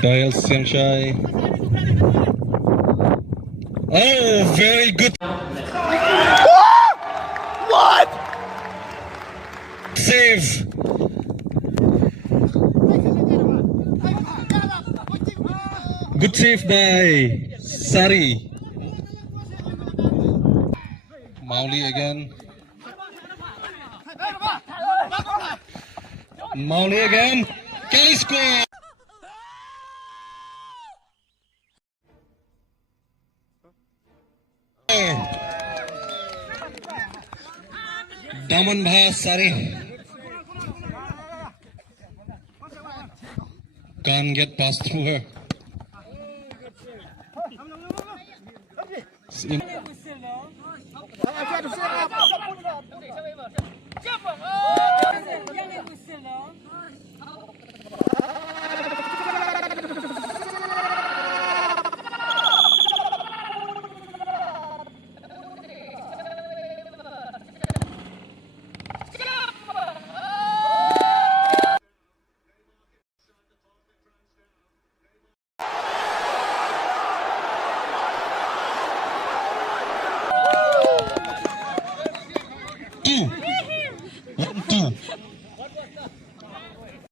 Dial Siangshai. Oh, very good. What? Save. Good save by Sari. Mauli again. Mauli again. Kelly score. Daman Bha Sari. Can't get past through her.